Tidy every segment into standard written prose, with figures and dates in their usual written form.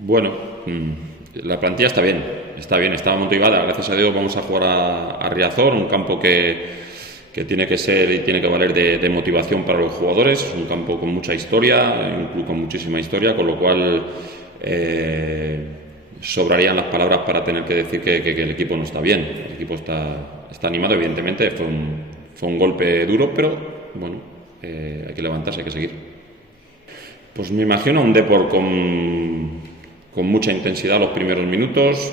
Bueno, la plantilla está bien, está motivada. Gracias a Dios vamos a jugar a Riazor, un campo que tiene que ser y tiene que valer de motivación para los jugadores. Es un campo con mucha historia, un club con muchísima historia, con lo cual sobrarían las palabras para tener que decir que el equipo no está bien. El equipo está animado, evidentemente. Fue un golpe duro, pero bueno, hay que levantarse, hay que seguir. Pues me imagino un Depor con mucha intensidad los primeros minutos.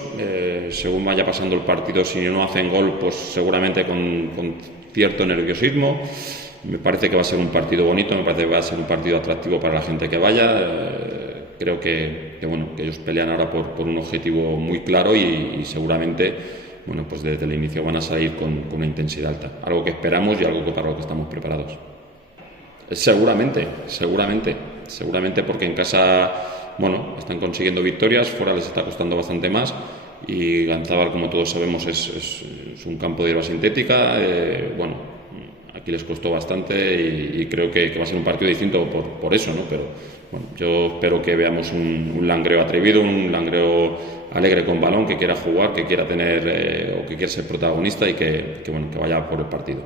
Según vaya pasando el partido, si no hacen gol, pues seguramente con cierto nerviosismo. Me parece que va a ser un partido bonito, me parece que va a ser un partido atractivo para la gente que vaya. Creo que ellos pelean ahora por un objetivo muy claro y seguramente pues desde el inicio van a salir con una intensidad alta. Algo que esperamos y algo para lo que estamos preparados. Seguramente porque en casa están consiguiendo victorias, fuera les está costando bastante más y Ganzábal, como todos sabemos, es un campo de hierba sintética. Aquí les costó bastante y creo que va a ser un partido distinto por eso, ¿no? Pero yo espero que veamos un Langreo atrevido, un Langreo alegre con balón, que quiera jugar, que quiera tener o que quiera ser protagonista y que vaya por el partido.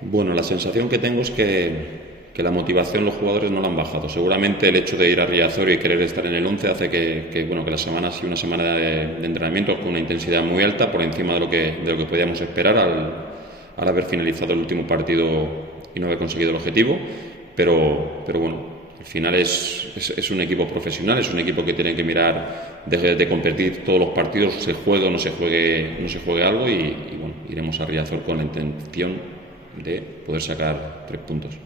Bueno, la sensación que tengo es que la motivación los jugadores no la han bajado. Seguramente el hecho de ir a Riazor y querer estar en el 11 hace que la semana ha sido una semana de entrenamiento con una intensidad muy alta, por encima de lo que podíamos esperar al haber finalizado el último partido y no haber conseguido el objetivo. Pero bueno, al final es un equipo profesional, es un equipo que tiene que mirar de competir todos los partidos, se juegue o no se juegue algo y iremos a Riazor con la intención de poder sacar 3 puntos.